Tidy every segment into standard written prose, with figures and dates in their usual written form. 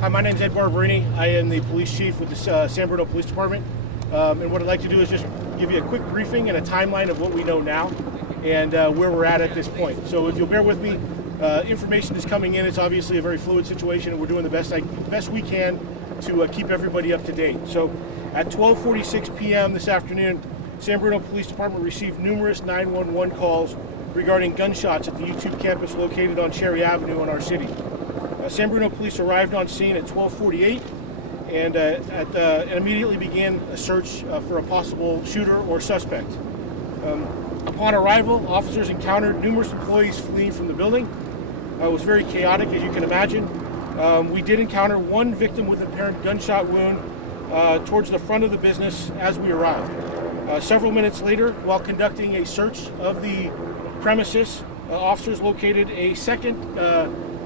Hi, my name is Ed Barberini. I am the police chief with the San Bruno Police Department. And what I'd like to do is just give you a quick briefing and a timeline of what we know now and where we're at this point. So if you'll bear with me, information is coming in. It's obviously a very fluid situation, and we're doing the best we can to keep everybody up to date. So at 12:46 p.m. this afternoon, San Bruno Police Department received numerous 911 calls regarding gunshots at the YouTube campus located on Cherry Avenue in our city. San Bruno Police arrived on scene at 12:48 and immediately began a search for a possible shooter or suspect. Upon arrival, officers encountered numerous employees fleeing from the building. It was very chaotic, as you can imagine. We did encounter one victim with an apparent gunshot wound towards the front of the business as we arrived. Several minutes later, while conducting a search of the premises, officers located a second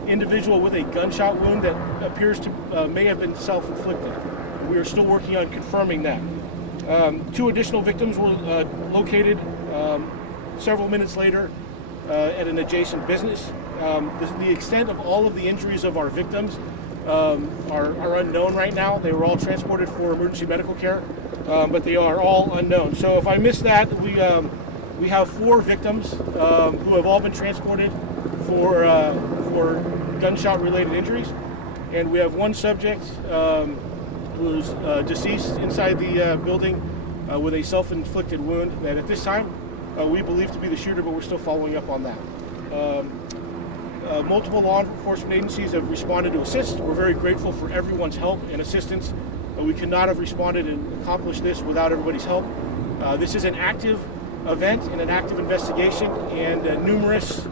individual with a gunshot wound that appears to may have been self-inflicted. We are still working on confirming that. Two additional victims were located several minutes later at an adjacent business. The extent of all of the injuries of our victims are unknown right now. They were all transported for emergency medical care, but they are all unknown. So if I missed that, we have 4 victims who have all been transported for gunshot-related injuries, and we have one subject who's deceased inside the building with a self-inflicted wound that at this time we believe to be the shooter, but we're still following up on that. Multiple law enforcement agencies have responded to assist. We're very grateful for everyone's help and assistance. We could not have responded and accomplished this without everybody's help. This is an active event and an active investigation, and numerous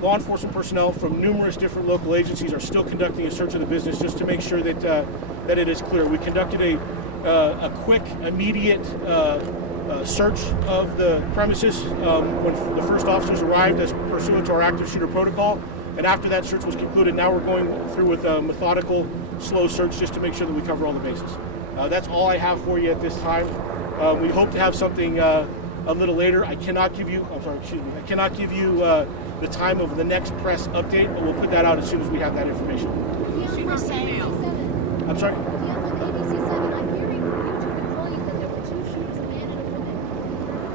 law enforcement personnel from numerous different local agencies are still conducting a search of the business just to make sure that that it is clear. We conducted a quick, immediate search of the premises when the first officers arrived as pursuant to our active shooter protocol, and after that search was concluded, now we're going through with a methodical, slow search just to make sure that we cover all the bases. That's all I have for you at this time. We hope to have something a little later. I cannot give you the time of the next press update, but we'll put that out as soon as we have that information. I'm sorry?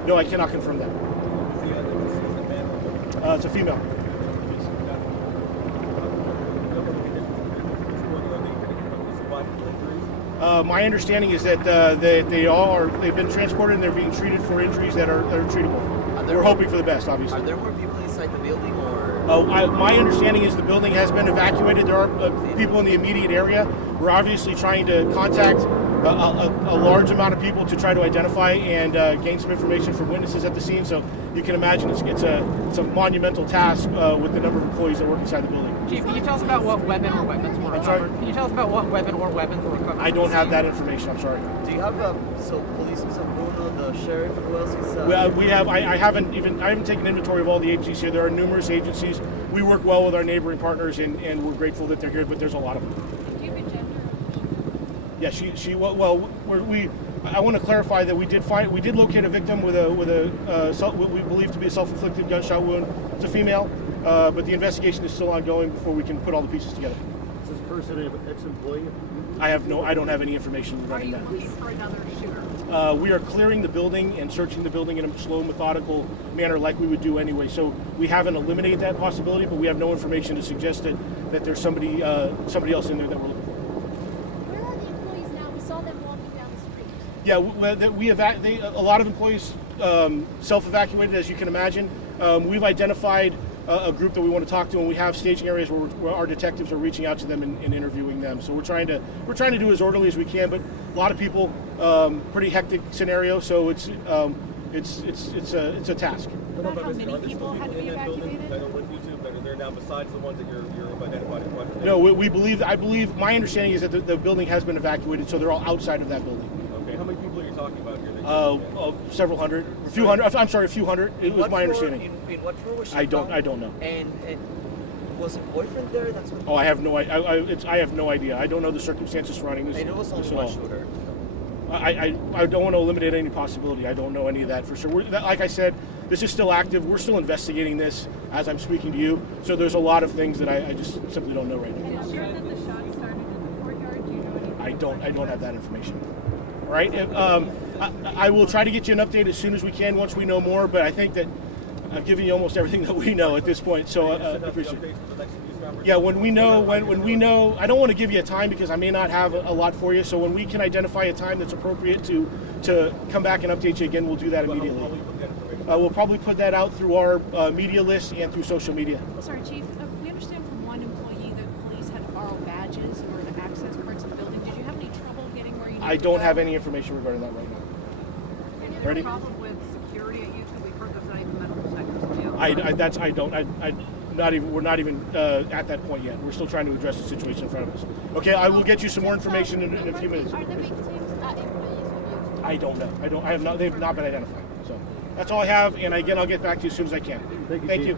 No, I cannot confirm that. It's a female. My understanding is that they've been transported and they're being treated for injuries that are treatable. We're hoping for the best, obviously. Are there more people inside the building, or? My understanding is the building has been evacuated. There are people in the immediate area. We're obviously trying to contact a large amount of people to try to identify and gain some information from witnesses at the scene. So you can imagine it's a monumental task with the number of employees that work inside the building. Chief, can you tell us about what weapon or weapons were recovered? I'm sorry? Can you tell us about what weapon or weapons were recovered? I don't have that information. I'm sorry. Do you have police in San Bruno, the sheriff, who else is? We have. I haven't taken inventory of all the agencies here. There are numerous agencies. We work well with our neighboring partners, and we're grateful that they're here. But there's a lot of them. Do you have a gender? Yeah, she. Well, I want to clarify that we did locate a victim with what we believe to be a self-inflicted gunshot wound. It's a female, but the investigation is still ongoing before we can put all the pieces together. Is this person an ex-employee? I don't have any information regarding that. Are you looking for another shooter? We are clearing the building and searching the building in a slow, methodical manner like we would do anyway. So we haven't eliminated that possibility, but we have no information to suggest that there's somebody else in there that we're looking for. Where are the employees now? We saw them walking down the street. Yeah, a lot of employees self-evacuated, as you can imagine. We've identified a group that we want to talk to, and we have staging areas where our detectives are reaching out to them and interviewing them. So we're trying to do as orderly as we can, but a lot of people, pretty hectic scenario. So it's a task. How many people had to be evacuated? That are with YouTube that are there now, besides the ones that you're identified in front of? No, I believe my understanding is that the building has been evacuated, so they're all outside of that building. Okay, how many people are you talking about here? Several hundred, a few hundred. I'm sorry, a few hundred. It was my understanding. In what floor was she? I don't know. And was her boyfriend there? That's what. Oh, I have no idea. I have no idea. I don't know the circumstances surrounding this. And it was only one shooter. I don't want to eliminate any possibility. I don't know any of that for sure. Like I said, this is still active. We're still investigating this as I'm speaking to you. So there's a lot of things that I just simply don't know right now. Is it sure that the shot started in the courtyard? Do you know anything? I don't have that information. All right. I will try to get you an update as soon as we can once we know more. But I think that I've given you almost everything that we know at this point. So I appreciate it. Yeah, when we know, when we know, I don't want to give you a time because I may not have a lot for you. So when we can identify a time that's appropriate to come back and update you again, we'll do that immediately. We'll probably put that out through our media list and through social media. Sorry, Chief. We understand from one employee that police had to borrow badges in order to access parts of the building. Did you have any trouble getting where you needed I to don't go? have any information regarding that right now. Is there Ready? a problem with security at YouTube? We've heard there's not even medical sectors on the outside. We're not even at that point yet. We're still trying to address the situation in front of us. Okay, I will get you some more information in a few minutes. Are the victims employees of YouTube? I don't know. I have not. They've not been identified. So that's all I have. And again, I'll get back to you as soon as I can. Thank you.